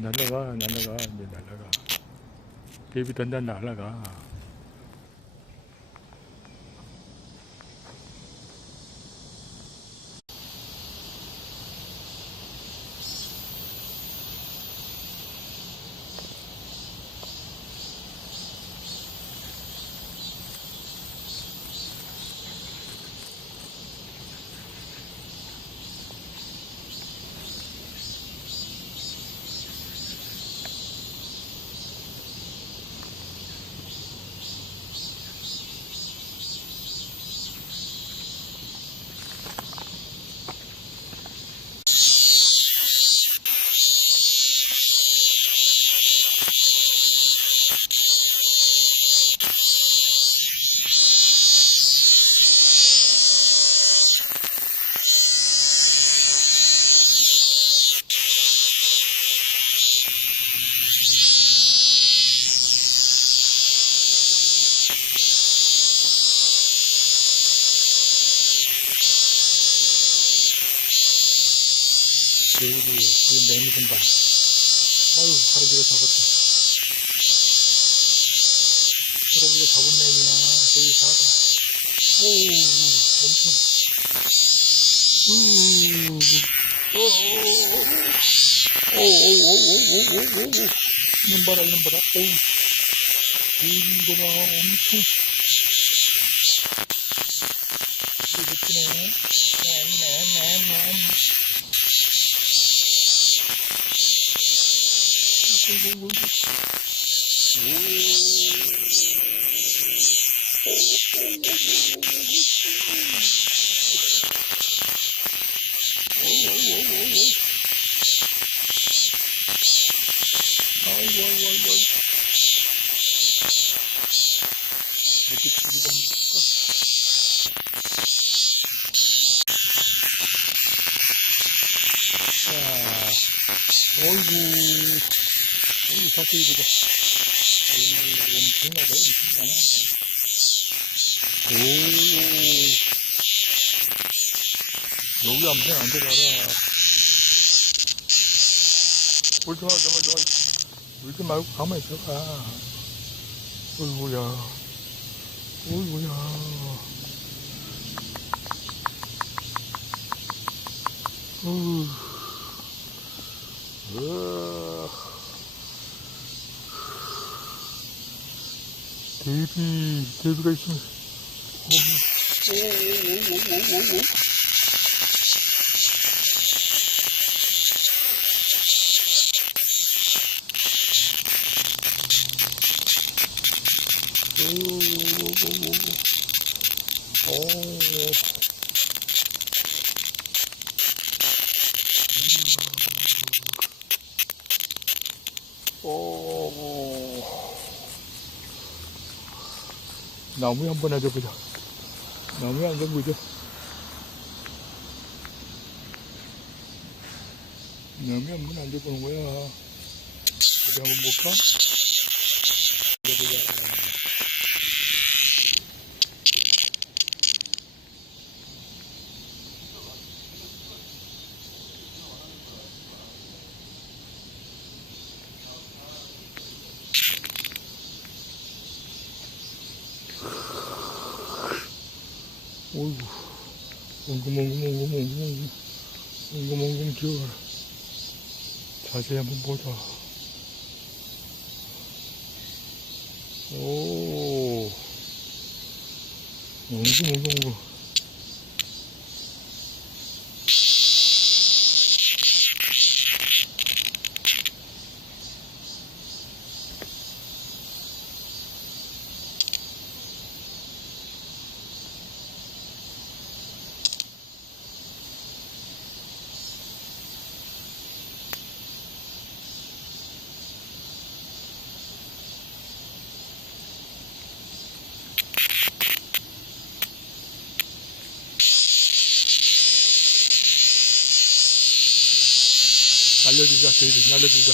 날라가, 이제 날라가. 베이비 던져 날라가. 베이비, 지금 매미 좀 봐. 아유, 할아버지가 잡았다. 할아버지가 잡은 매미야. 저기 봐봐. 오우, 엄청. 오오오오오오오오오. 이놈 봐라, 이놈 봐라. 오우. 이거 봐, 엄청. 이거 좋네. 이렇게 죽이고 자, 어이구, 사케이 보자. 엄청나다, 엄청나. 여기 안 들어가라. 물좀 하자, 물좀 말고 가만히 있어봐. 어이구야. 데이비가 있으면, 나무에 한번 앉아보자. 나무에 앉아보자. 나무에 한번 앉아보는 거야. 어디 한번 볼까? 앉아보자. 어이구, 엉금엉금 기어가라. 자세히 한번 보자. 오, 엉금엉금. 날려주자, 데이비, 날려주자.